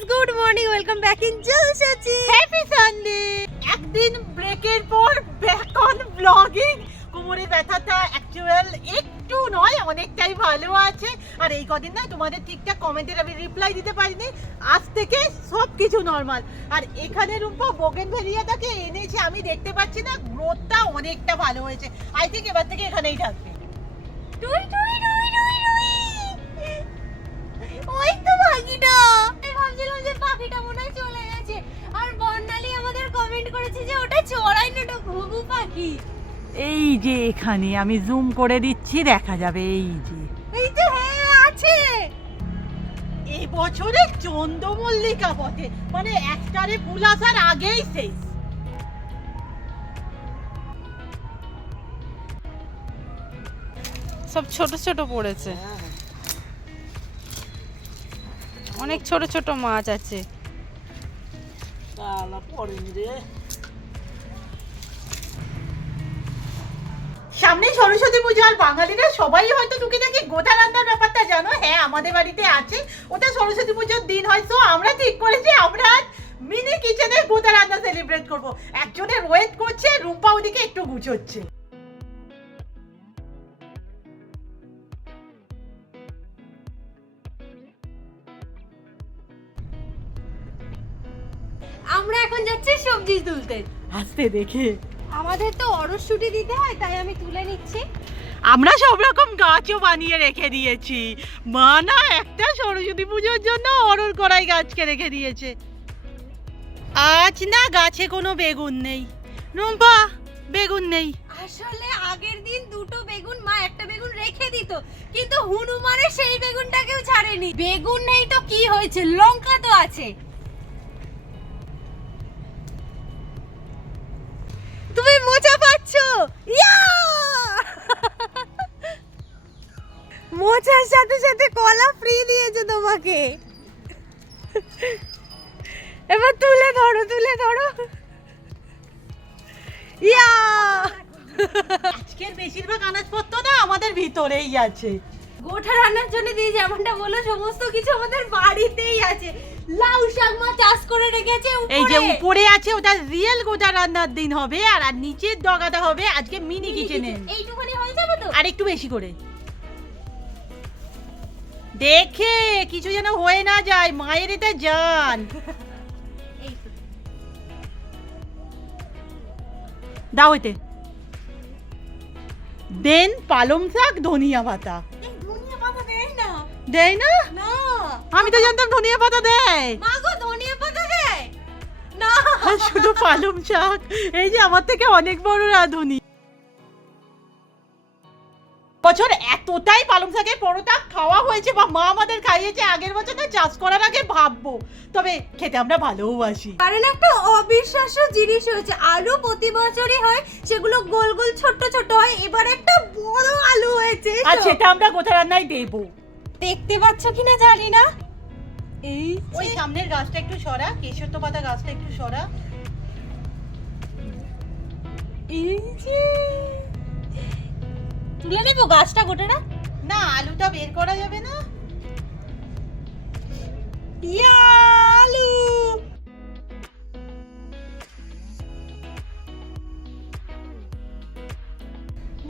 Guys good morning welcome back in জলসাচি happy Sunday একদিন ব্রেকের পর ব্যাক অন ব্লগিং কোমরে ব্যথাটা অ্যাকচুয়াল একটু নয় অনেকটাই ভালো আছে। আর এই কদিন না তোমাদের ঠিকঠাক কমেন্টের আমি রিপ্লাই দিতে পারিনি। আজ থেকে সব কিছু নর্মাল আর এখানে রূপা বোগেন ভেরিয়াটাকে এনেছে। আমি দেখতে পাচ্ছি না গ্রোথটা অনেকটা ভালো হয়েছে। আই থিঙ্ক এবার থেকে এখানেই থাকবে। টুই টুই টুই টুই। টুই ওই তো আমি ভাবছিলাম যে পাখিটা মনে হয় চলে গেছে। আর বর্ণালী আমাদের কমেন্ট করেছে যে ওটা চড়াই না ওটা ঘুঘু পাখি। এই যে এখানে আমি জুম করে দিচ্ছি দেখা যাবে এই যে। এই তো হ্যাঁ আছে। এই বছরে চন্দ্রমল্লিকা পথে মানে একটারে ফুল আসার আগেই শেষ। সব ছোট ছোট পড়েছে। অনেক ছোট ছোট মাছ আছে। সামনে সরস্বতী পুজো আর বাঙালিরা সবাই হয়তো টুকিটাকি গোটা রান্নার ব্যাপারটা জানো? হ্যাঁ আমাদের বাড়িতে আছে। ওটা সরস্বতী পুজোর দিন হয় তো আমরা ঠিক করেছি আমরা মিনি কিচেনে গোটা রান্না সেলিব্রেট করব। একজনের ওয়েট করছে রুম্পা ওদিকে একটু গুছোচ্ছে। যাচ্ছি সবজি তুলতে। আসতে দেখে। আমাদের তো অরশুটি দিতে হয় তাই আমি তুলে নিচ্ছি। আমরা সব রকম গাছও বানিয়ে রেখে দিয়েছি। মা না একটা সরস্বতী পুজোর জন্য অরর করাই গাছকে রেখে দিয়েছে। আজ না গাছে কোনো বেগুন নেই। রুম্পা বেগুন নেই। আসলে আগের দিন দুটো বেগুন মা একটা বেগুন রেখে দিত কিন্তু হনুমানে সেই বেগুনটাকেও ছাড়েনি। বেগুন নেই তো কি হয়েছে? লঙ্কা তো আছে। মোচা পাচ্ছ? মোচার সাথে সাথে কলা ফ্রি দিয়েছে তোমাকে। এবার তুলে ধরো তুলে ধরো। ইয়া! আজকের বেশিরভাগ আনাজপত্র না আমাদের ভিতরেই আছে। গোটা রান্নার জন্য দিয়ে যেমনটা বলল, সমস্ত কিছু আমাদের বাড়িতেই আছে। লাউ শাক মা চাষ করে রেখেছে এই যে উপরে। উপরে আছে ওটা রিয়েল গোটা রান্নার দিন হবে আর আর নিচের ডগাটা হবে আজকে মিনি কিচেনে এইটুখানি হয়ে যাবে তো? আর একটু বেশি করে। দেখে কিছু যেন হয়ে না যায় মায়ের এটা যান এই দাও এতে। দেন পালং শাক ধনিয়া পাতা। দেয় না? আমি তো জানতাম ধনিয়া পাতা দেয়। মা গো ধনিয়া পাতা দেয়? না। শুধু পালং শাক। এই যে আমার থেকে অনেক বড় রাঁধুনি বছর এতটাই পালং শাকের পরোটা খাওয়া হয়েছে বা মা আমাদের খাইয়েছে আগের বছর না চাষ করার আগে ভাববো। তবে খেতে আমরা ভালোবাসি কারণ একটা অবিশ্বাস্য জিনিস হয়েছে আলু প্রতি বছরই হয় সেগুলো গোল গোল ছোট ছোট হয় এবার একটা বড় আলু হয়েছে আর সেটা আমরা গোটা রান্নায় দেবো? দেখতে পাচ্ছ কিনা জানি না। এই ওই সামনের গাছটা একটু সরা কেশর পাতা গাছটা একটু সরা। এই যে তুলে নেব গাছটা গোটাটা? না আলুটা বের করা যাবে না। ইয়া আলু!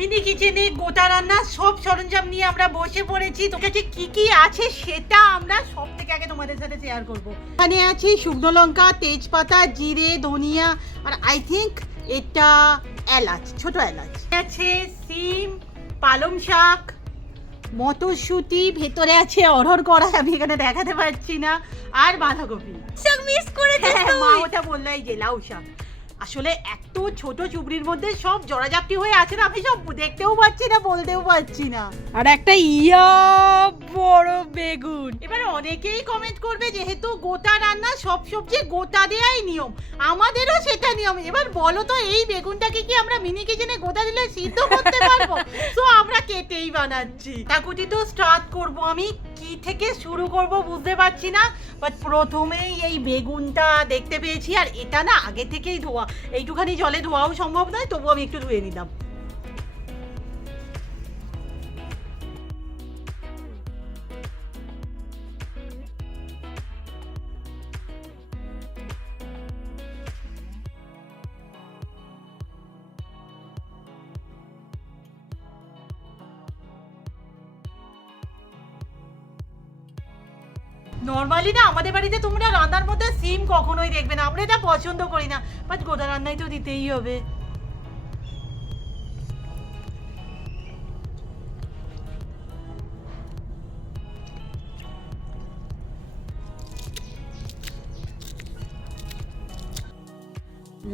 মিনি কিচেনে গোটা রান্না সব সরঞ্জাম নিয়ে আমরা বসে পড়েছি। তোর কাছে কি কি আছে সেটা আমরা সব থেকে আগে তোমাদের সাথে শেয়ার করব। এখানে আছে শুকনো লঙ্কা তেজপাতা জিরে ধনিয়া আর আই থিংক এটা এলাচ ছোট এলাচ। আছে সিম পালং শাক মটরশুঁটি ভেতরে আছে অরহর করা আমি এখানে দেখাতে পারছি না আর বাঁধাকপি। শাক মিস তুই। ওটা বলল এই যে লাউ শাক। আসলে এত ছোট চুবড়ির মধ্যে সব জড়াজাপটি হয়ে আছে না আমি সব দেখতেও পাচ্ছি না বলতেও পাচ্ছি না। আর একটা ইয়া বড় বেগুন। এবার অনেকেই কমেন্ট করবে যেহেতু গোটা রান্না সব সবজি গোটা দেয়াই নিয়ম আমাদেরও সেটা নিয়ম। এবার বলো তো এই বেগুনটাকে কি আমরা মিনি কিচেনে গোটা দিলে সিদ্ধ করতে পারব? তো কেটেই বানাচ্ছি। কাকুটি তো স্টার্ট করব। আমি কি থেকে শুরু করব বুঝতে পারছি না বাট প্রথমেই এই বেগুনটা দেখতে পেয়েছি, আর এটা না আগে থেকেই ধোয়া, এইটুখানি জলে ধোয়াও সম্ভব নয় তবু আমি একটু ধুয়ে নিলাম। নর্মালি না, আমাদের বাড়িতে তোমরা রান্নার মধ্যে সিম কখনোই দেখবে না। আমরা এটা পছন্দ করি না। বাট গোটা রান্নায় তো দিতেই হবে।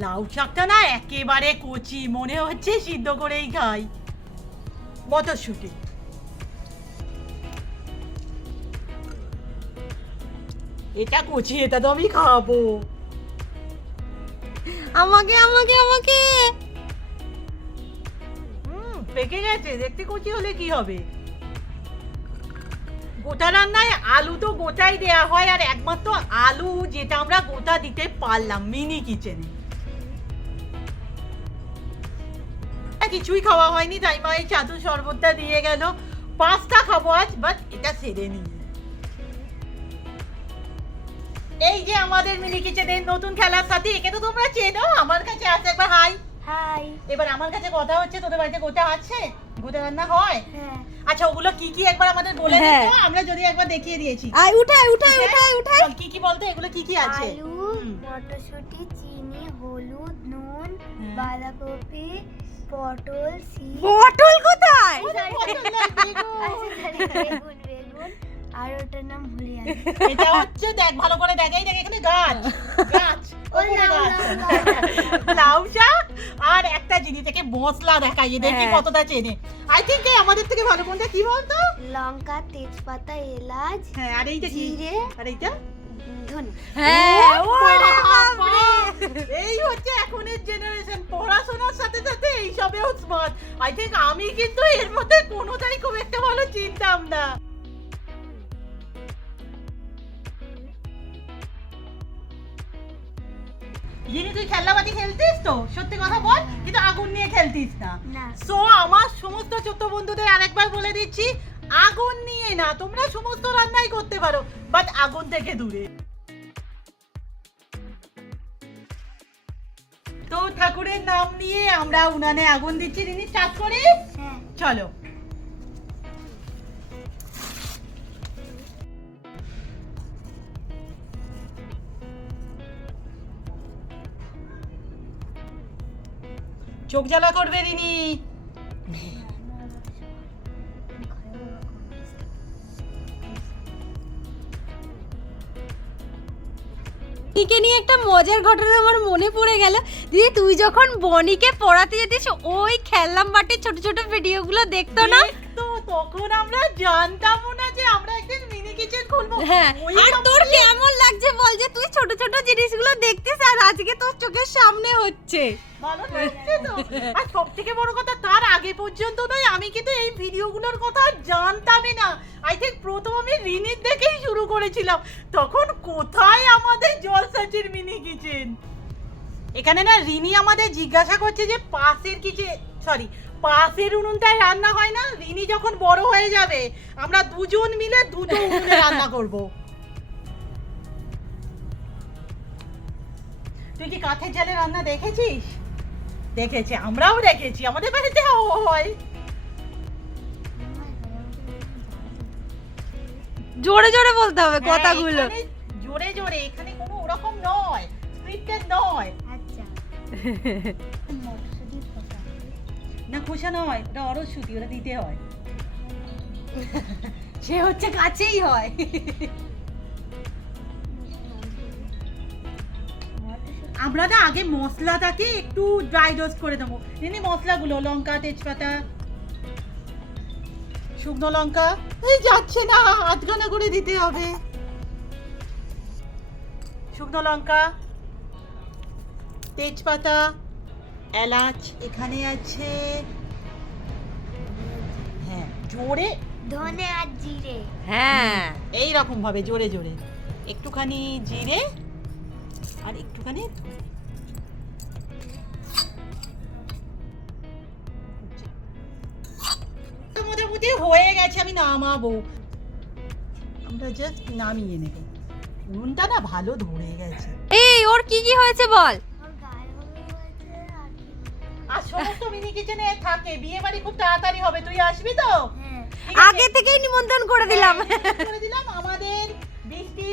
লাউ শাকটা না একেবারে কচি, মনে হচ্ছে সিদ্ধ করেই খাই। মটরশুঁটি এটা কচি এটা তো আমি খাব। আমাকে আমাকে আমাকে। হুম পেকে গেছে দেখতে কচি হলে কি হবে? গোটা রান্নায় আলু তো গোটাই দেয়া হয় আর একমাত্র আলু যেটা আমরা গোটা দিতে পারলাম মিনি কিচেনে। কিছুই খাওয়া হয়নি তাই মা এই চাদু শরবতটা দিয়ে গেল। পাস্তা খাব আজ বাট এটা সেরে নিয়ে। এই যে আমাদের মিনি কিচেনের নতুন খেলার সাথে একে তো তোমরা চেনো। আমার কাছে আছে একবার হাই। হাই। এবার আমার কাছে কথা হচ্ছে তোদের বাড়িতে গোটা আছে? গোটা রান্না হয়? হ্যাঁ। আচ্ছা ওগুলো কি কি একবার আমাদের বলে হ্যাঁ। আমরা যদি একবার দেখিয়ে দিয়েছি। আই উঠাই উঠাই উঠাই উঠাই বল, কি কি বলতো? এগুলো কি কি আছে? আলু। মটরশুঁটি চিনি হলুদ নুন হ্যাঁ। বাঁধাকপি পটল সিম। পটল কোথায়? বেগুন আর ওটার নাম ভুলে এটা হচ্ছে দেখ ভালো করে দেখ এই দেখ এখানে গাছ গাছ ওই লাউ, শাক আর একটা জিনিস থেকে মশলা দেখাই যে দেখি হ্যাঁ। কতটা চেনে। আই থিঙ্ক আমাদের থেকে ভালো কোনটা কি বলতো? লঙ্কা তেজপাতা এলাচ হ্যাঁ আর এইটা জিরে আর এইটা? হ্যাঁ। এই হচ্ছে এখনের জেনারেশন পড়াশোনার সাথে সাথে এইসবেও স্মার্ট আই থিঙ্ক আমি কিন্তু এর মধ্যে কোনোটাই খুব একটা ভালো চিনতাম না। যিনি তুই খেলনাবাতি খেলতিস তো সত্যি কথা বল কিন্তু আগুন নিয়ে খেলতিস না। সো আমার সমস্ত ছোট্ট বন্ধুদের আরেকবার বলে দিচ্ছি আগুন নিয়ে না তোমরা সমস্ত রান্নাই করতে পারো বাট আগুন থেকে দূরে। তো ঠাকুরের নাম নিয়ে আমরা উনানে আগুন দিচ্ছি। রিনি স্টার্ট করি হ্যাঁ। চলো। চোখ জ্বালা করবে রিনি বনিকে নিয়ে একটা মজার ঘটনা আমার মনে পড়ে গেল। দিদি তুই যখন বনিকে পড়াতে যেতিস ওই খেললাম বাটির ছোট ছোট ভিডিওগুলো দেখতো না? তো তখন আমরা জানতামও কিচেন খুলবো? হ্যাঁ আর তোর কেমন লাগছে বল যে তুই ছোট ছোট জিনিসগুলো দেখতিস আর আজকে তোর চোখের সামনে হচ্ছে। ভালো লাগছে তো। আর সব থেকে বড় কথা তার আগে পর্যন্ত নয় আমি কিন্তু এই ভিডিওগুলোর কথা জানতামই না। আই থিঙ্ক প্রথম আমি রিনির দেখেই শুরু করেছিলাম। তখন কোথায় আমাদের জলসাচির মিনি কিচেন এখানে না রিনি আমাদের জিজ্ঞাসা করছে যে পাশের কিচেন সরি পাশের উনুনটায় রান্না হয় না? রিনি যখন বড় হয়ে যাবে আমরা দুজন মিলে দুটো উনুনে রান্না করব। তুই কি কাঠের জালে রান্না দেখেছিস? দেখেছি আমরাও দেখেছি আমাদের বাড়িতে হয়। জোরে জোরে বলতে হবে হ্যাঁ, কথাগুলো। জোরে জোরে এখানে কোনো ওরকম নয় স্ক্রিপ্টেড নয়। আচ্ছা। না খোসা নয় ওটা অরসুতি ওটা দিতে হয়। সে হচ্ছে কাছেই হয়। আমরা না আগে মশলাটাকে একটু ড্রাই রোস্ট করে দেবো। এনে মশলাগুলো লঙ্কা তেজপাতা শুকনো লঙ্কা। এই যাচ্ছে না আধখানা করে দিতে হবে। শুকনো লঙ্কা তেজপাতা এলাচ এখানে আছে হ্যাঁ জোরে। ধনে আর জিরে। হ্যাঁ এই রকম ভাবে জোরে জোরে। একটুখানি জিরে আর একটুখানি মোটামুটি হয়ে গেছে আমি নামাবো। আমরা জাস্ট নামিয়ে নেব। উনুনটা না ভালো ধরে গেছে। এই ওর কি কি হয়েছে বল? আর সমস্ত মিনি কিচেনে থাকে বিয়ে বাড়ি খুব তাড়াতাড়ি হবে তুই আসবি তো? হ্যাঁ? আগে থেকেই নিমন্ত্রণ করে দিলাম। হ্যাঁ, করে দিলাম আমাদের বৃষ্টি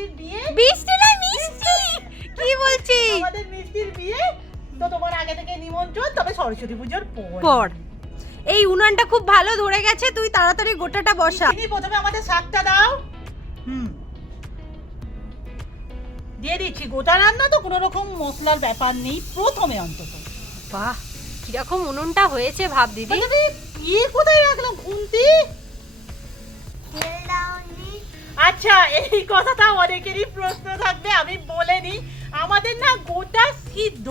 বৃষ্টি না মিষ্টি! কি বলছিস আমাদের মিষ্টির বিয়ে তো তোমার আগে থেকে নিমন্ত্রণ তবে সরস্বতী পুজোর পর। এই উনানটা খুব ভালো ধরে গেছে তুই তাড়াতাড়ি গোটাটা বসা। চিনি প্রথমে আমাদের শাকটা দাও। হুম। দিয়ে দিচ্ছি গোটা রান্না তো কোনো রকম মশলার ব্যাপার নেই প্রথমে অন্তত। বাহ! কীরকম উনুনটা হয়েছে ভাব দিদি? ইয়ে কোথায় রাখলাম? খুন্তি? আচ্ছা এই কথাটা অনেকেরই প্রশ্ন থাকবে আমি বলে নিই। আমাদের না গোটা সিদ্ধ।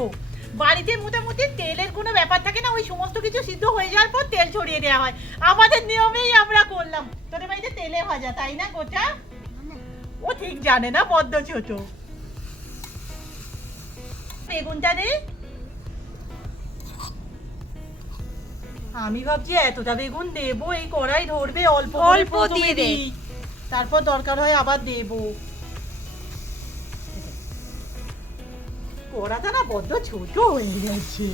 বাড়িতে মোটামুটি তেলের কোনো ব্যাপার থাকে না ওই সমস্ত কিছু সিদ্ধ হয়ে যাওয়ার পর তেল ছড়িয়ে দেওয়া হয়। আমাদের নিয়মেই আমরা করলাম। তোদের বাড়িতে তেলে ভাজা তাই না গোটা? ও ঠিক জানে না বদ্ধ ছোট বেগুনটা দে। আমি ভাবছি এতটা বেগুন দেবো এই কড়াই ধরবে অল্প অল্প দিয়ে দে। দিই। তারপর দরকার হয় আবার দেবো। কড়াটা না বড্ড ছোট হয়ে গেছে।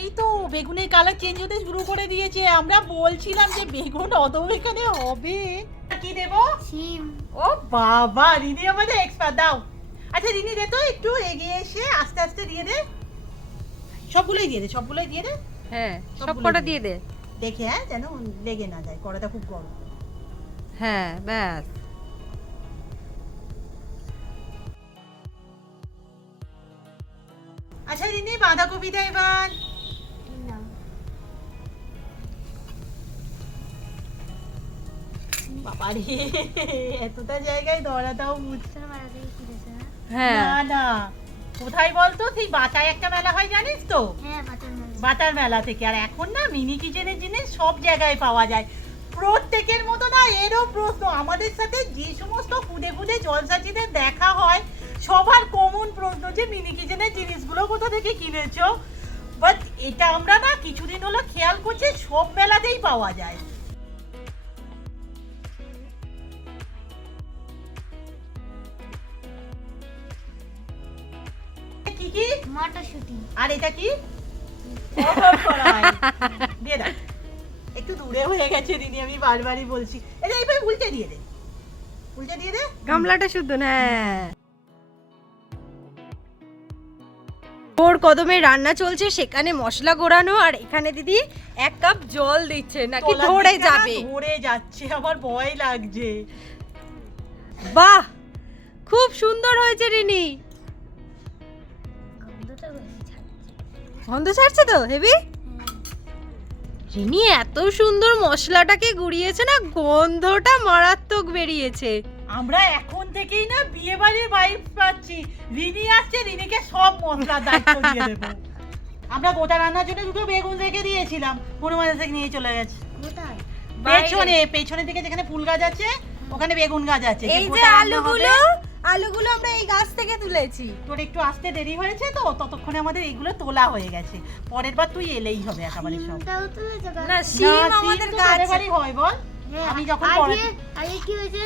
এই তো বেগুনের কালার চেঞ্জ হতে শুরু করে দিয়েছে। আমরা বলছিলাম যে বেগুন অত এখানে হবে। কি দেবো? সিম ও বাবা রিনি আমাদের এক্সপার্ট দাও। আচ্ছা রিনি দে তো একটু এগিয়ে এসে আস্তে আস্তে দিয়ে দে। সবগুলোই দিয়ে দে সবগুলোই দিয়ে দে। হ্যাঁ সব কটা দিয়ে দে। দেখে হ্যাঁ যেন লেগে না যায় কড়াটা খুব গরম। হ্যাঁ ব্যাস। আচ্ছা রিনি বাঁধাকপিটা এবার। না। বাবা এতটা জায়গায় দড়াটাও বুঝতে না হ্যাঁ। না না। কোথায় বলতো? সেই বাটায় একটা মেলা হয় জানিস তো? হ্যাঁ বাটার বাটার মেলা থেকে। আর এখন না মিনি কিচেনের জিনিস সব জায়গায় পাওয়া যায়। প্রত্যেকের মতো না এরও প্রশ্ন। আমাদের সাথে যে সমস্ত খুদে খুদে জলসাচিদের দেখা হয় সবার কমন প্রশ্ন যে মিনি কিচেনের জিনিসগুলো কোথা থেকে কিনেছো? বাট এটা আমরা না কিছুদিন হলো খেয়াল করছি সব মেলাতেই পাওয়া যায়। কি কি? মটরশুঁটি। আর এটা কি? দিয়ে দাও। একটু দূরে হয়ে গেছে দিদি আমি বারবারই বলছি। এটা এইভাবে উল্টে দিয়ে দে। উল্টে দিয়ে দে। গামলাটা শুদ্ধ না। হ্যাঁ ওর কদমে রান্না চলছে সেখানে মশলা গোড়ানো আর এখানে দিদি এক কাপ জল দিচ্ছে নাকি ধরে যাবে? ধরে যাচ্ছে আমার ভয় লাগছে। বাহ! খুব সুন্দর হয়েছে রিনি। গন্ধ ছাড়ছে তো হেভি রিনি এত সুন্দর মশলাটাকে গুড়িয়েছে না গন্ধটা মারাত্মক বেরিয়েছে। আমরা এখন থেকেই না বিয়ে বাড়ির বাইর পাচ্ছি। রিনি আসছে রিনিকে সব মশলার দায়িত্ব দিয়ে দেবো। আমরা গোটা রান্নার জন্য দুটো বেগুন রেখে দিয়েছিলাম। হনুমানের থেকে নিয়ে চলে গেছে। পেছনে পেছনের দিকে যেখানে ফুল গাছ আছে ওখানে বেগুন গাছ আছে। এই যে আলুগুলো। আলুগুলো আমরা এই গাছ থেকে তুলেছি। তোর একটু আসতে দেরি হয়েছে তো ততক্ষণে আমাদের এগুলো তোলা হয়ে গেছে। পরের বার তুই এলেই হবে একেবারে সব। না সিম আমাদের তো গাছ। বাড়ি হয় বল। হ্যাঁ, আমি যখন আগে আগে কি হয়েছে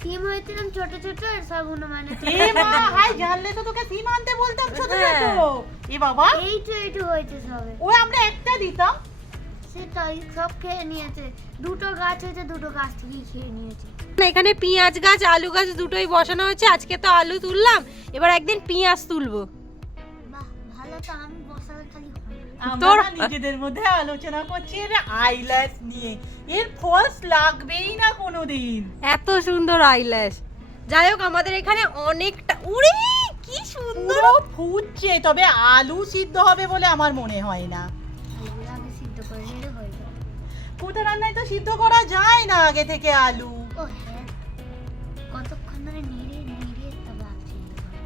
সিম হয়েছিলাম ছোট ছোট আর সব এ মা হাই জানলে তো তোকে সিম আনতে বলতাম ছোট ছোট। হ্যাঁ। এ বাবা। এইটু এইটু হয়েছে সবে। ও আমরা একটা দিতাম। সেটাই সব খেয়ে নিয়েছে। দুটো গাছ হয়েছে দুটো গাছ থেকেই খেয়ে নিয়েছে। এখানে পেঁয়াজ গাছ আলু গাছ দুটোই বসানো হচ্ছে আজকে তো আলু তুললাম এবার একদিন পেঁয়াজ তুলবো। বাহ ভালো তো আমি বসালে খালি তোর- নিজেদের মধ্যে আলোচনা করছি এর আইল্যাশ নিয়ে। এর ফলস লাগবেই না কোনোদিন। এত সুন্দর আইল্যাশ যাই হোক আমাদের এখানে অনেকটা উড়ে কি সুন্দর! ফুটছে তবে আলু সিদ্ধ হবে বলে আমার মনে হয় না। কোথা রান্নায় তো সিদ্ধ করা যায় না আগে থেকে আলু। ও হ্যাঁ কতক্ষণ ধরে নেড়ে নেড়ে তবে আলু সিদ্ধ করে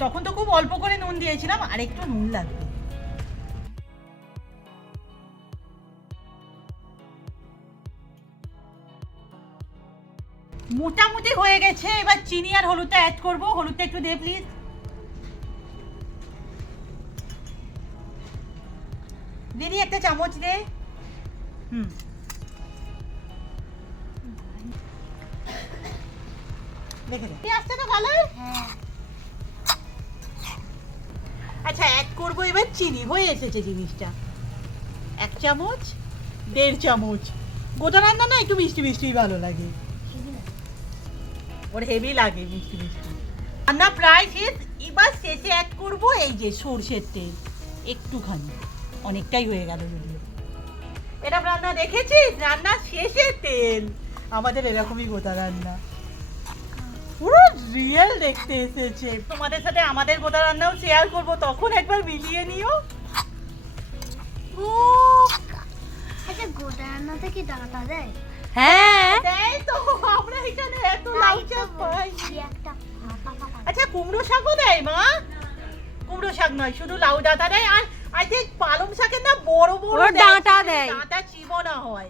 তখন তো খুব অল্প করে নুন দিয়েছিলাম আর একটু নুন লাগবে। মোটামুটি হয়ে গেছে এবার চিনি আর হলুদটা অ্যাড করব। হলুদটা একটু দে প্লিজ দিদি একটা চামচ দে। হুম। দেখে দে। আসছে তো ভালো। হ্যাঁ। আচ্ছা করব এবার চিনি। হয়ে এসেছে জিনিসটা। এক চামচ দেড় চামচ। গোটা রান্না না একটু মিষ্টি মিষ্টি ভালো লাগে। ওর হেভি লাগে মিষ্টি মিষ্টি। রান্না প্রায় শেষ। এবার শেষে অ্যাড করব এই যে সর্ষের তেল। একটুখানি। অনেকটাই হয়ে গেল যদিও। এটা রান্না দেখেছিস রান্না শেষে তেল। আমাদের এরকমই গোটা রান্না। পুরো রিয়েল দেখতে এসেছে। তোমাদের সাথে আমাদের গোটা রান্নাও শেয়ার করব। তখন একবার মিলিয়ে নিও। আচ্ছা গোটা রান্নাতে কি ডাঁটা দেয়? হ্যাঁ। দেয় তো আমরা এখানে এত পাই ফাঁকা আচ্ছা কুমড়ো শাকও দেয় মা? কুমড়ো শাক নয় শুধু লাউ ডাঁটা দেয় আর আই থিঙ্ক পালং শাকের না বড় বড় ডাঁটা দেয়। ডাঁটা চিবনা হয়।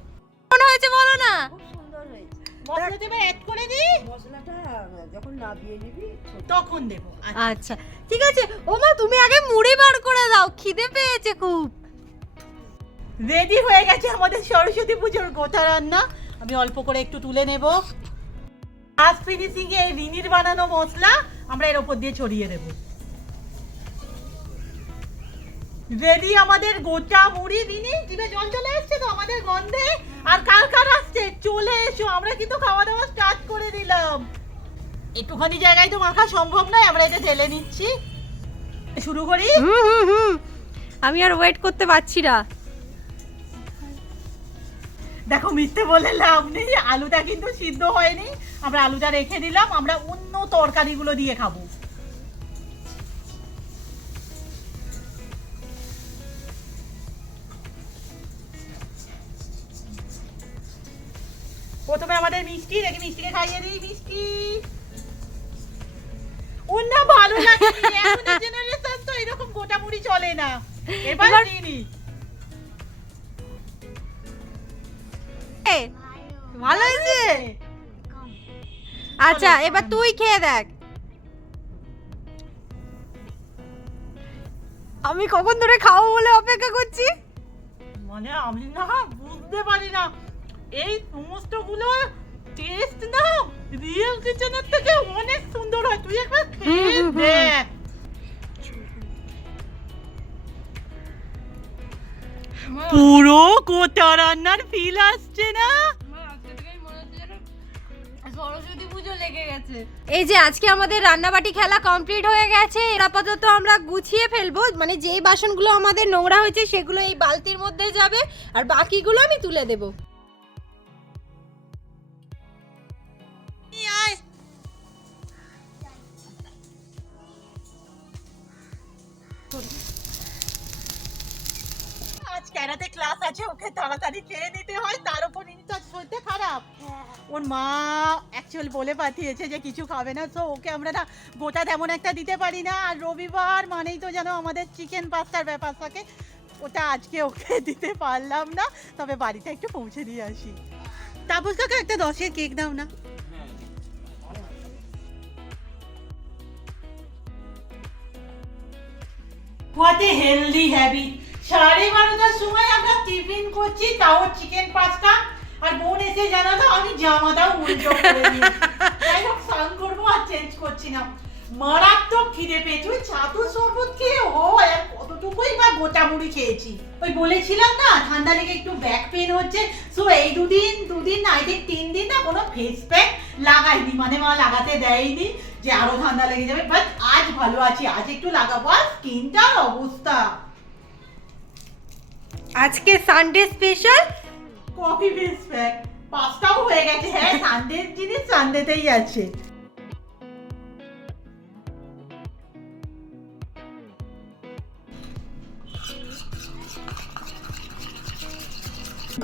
মনে হয়েছে বলো না। খুব সুন্দর হয়েছে। মশলা দেবে অ্যাড করে দিই মশলাটা যখন নাবিয়ে নিবি তখন দেবো আচ্ছা। আচ্ছা ঠিক আছে। ও তুমি আগে মুড়ি বার করে দাও খিদে পেয়েছে খুব। রেডি হয়ে গেছে আমাদের সরস্বতী পুজোর গোটা রান্না। আমি অল্প করে একটু তুলে নেব। লাস্ট ফিনিশিং এ এই রিনির বানানো মশলা আমরা এর উপর দিয়ে ছড়িয়ে দেব। রেডি আমাদের গোটা মুড়ি রিনি জিভে জল চলে এসছে তো আমাদের গন্ধে আর কার কার আসছে? চলে এসো আমরা কিন্তু খাওয়া দাওয়া স্টার্ট করে দিলাম। একটুখানি জায়গায় তো মাখা সম্ভব নয় আমরা এটা ঢেলে নিচ্ছি। শুরু করি। আমি আর ওয়েট করতে পারছি না। দেখো মিথ্যে বলে লাভ নেই আলুটা কিন্তু সিদ্ধ হয়নি। আমরা আলুটা রেখে দিলাম আমরা অন্য তরকারিগুলো দিয়ে খাব। মিষ্টিকে খাইয়ে দিই মিষ্টি। ওর না ভালো লাগে এখনের জেনারেশন তো এরকম গোটা মুড়ি চলে না। এবার এবার- দিইনি ভালো হয়েছে? আচ্ছা এবার তুই খেয়ে দেখ। আমি কখন ধরে খাব বলে অপেক্ষা করছি? মানে আমি না বুঝতে পারি না। এই সমস্তগুলো টেস্ট না রিয়েল কিচেনের থেকে অনেক সুন্দর হয়। তুই একবার খেয়ে। দেখ পুরো গোটা রান্নার ফিল আসছে না? সরস্বতী পুজো লেগে গেছে। এই যে আজকে আমাদের রান্নাবাটি খেলা কমপ্লিট হয়ে গেছে। এর আপাতত আমরা গুছিয়ে ফেলব। মানে যেই বাসনগুলো আমাদের নোংরা হয়েছে সেগুলো এই বালতির মধ্যে যাবে। আর বাকিগুলো আমি তুলে দেবো। ক্যারাতে ক্লাস আছে ওকে তাড়াতাড়ি খেয়ে নিতে হয় তার উপর ইনি তো শরীরটা খারাপ। ওর মা অ্যাকচুয়াল বলে পাঠিয়েছে যে কিছু খাবে না তো ওকে আমরা না গোটা তেমন একটা দিতে পারি না আর রবিবার মানেই তো যেন আমাদের চিকেন পাস্তার ব্যাপার থাকে ওটা আজকে ওকে দিতে পারলাম না তবে বাড়িতে একটু পৌঁছে দিয়ে আসি। তাপস কাকা একটা দশের কেক দাও না। হোয়াট এ হেলদি হ্যাবিট সাড়ে বারোটার সময় আমরা টিফিন করছি, তাও চিকেন পাস্তা আর বোন এসে জানালো, আমি জামাটাও উল্টো যাই হোক, স্নান করব আর চেঞ্জ করছি না। মারাত্মক খিদে পেয়েছি। ওই ছাতু শরবত খেয়ে হয় আর কতটুকুই বা গোটা মুড়ি খেয়েছি। ওই বলেছিলাম না, ঠান্ডা লেগে একটু ব্যাক পেন হচ্ছে। সো এই দুদিন দুদিন আই থিঙ্ক তিন দিন না কোনো ফেস প্যাক লাগাইনি। মানে মা লাগাতে দেয়নি যে আরও ঠান্ডা লেগে যাবে। বাট আজ ভালো আছি, আজ একটু লাগাবো। আর স্কিনটার অবস্থা। আজকে Sunday special coffee face pack পাঁচটাও হয়ে গেছে হ্যাঁ সানডের জিনিস সানডেতেই আছে।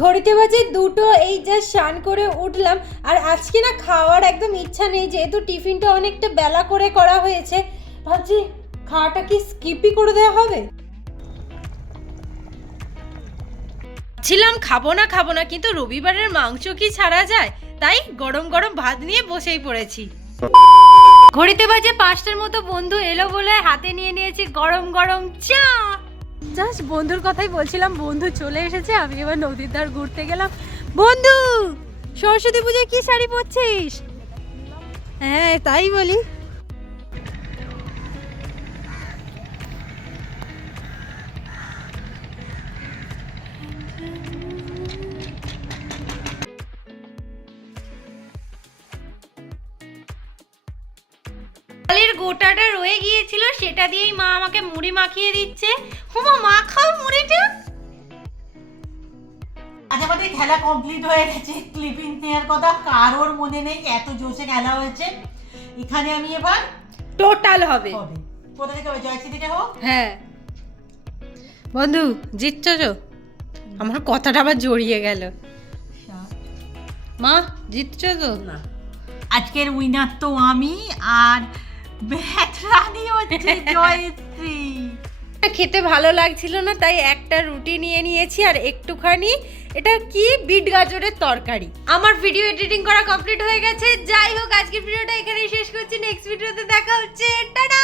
ঘড়িতে বাজে দুটো এই জাস্ট স্নান করে উঠলাম। আর আজকে না খাওয়ার একদম ইচ্ছা নেই যেহেতু টিফিনটা অনেকটা বেলা করে করা হয়েছে। ভাবছি খাওয়াটা কি স্কিপই করে দেওয়া হবে? ছিলাম খাব না খাব না কিন্তু রবিবারের মাংস কি ছাড়া যায়? তাই গরম গরম ভাত নিয়ে বসেই পড়েছি। ঘড়িতে বাজে পাঁচটার মতো বন্ধু এলো বলে হাতে নিয়ে নিয়েছি গরম গরম চা। জাস্ট বন্ধুর কথাই বলছিলাম বন্ধু চলে এসেছে আমি এবার নদীর ধার ঘুরতে গেলাম। বন্ধু সরস্বতী পুজোয় কি শাড়ি পরছিস? হ্যাঁ তাই বলি। গোটাটা রয়ে গিয়েছিল সেটা দিয়েই মা আমাকে মুড়ি মাখিয়ে দিচ্ছে। হুমা মাখাও মুড়িটা। আজ আমাদের খেলা কমপ্লিট হয়ে গেছে। ক্লিপিং নেওয়ার কথা কারোর মনে নেই এত জোশে খেলা হয়েছে। এখানে আমি এবার টোটাল হবে। হবে। কোথা থেকে হবে? জয়শ্রী থেকে হোক? হ্যাঁ। বন্ধু জিতছ আমার কথাটা আবার জড়িয়ে গেল। মা জিতছ তো? না। আজকের উইনার তো আমি আর ব্যাটরানি হচ্ছে জয়শ্রী। খেতে ভালো লাগছিল না, তাই একটা রুটি নিয়ে নিয়েছি আর একটুখানি এটা কি বিট গাজরের তরকারি। আমার ভিডিও এডিটিং করা কমপ্লিট হয়ে গেছে, যাই হোক, আজকের ভিডিওটা এখানেই শেষ করছি নেক্সট ভিডিওতে দেখা হচ্ছে। টাটা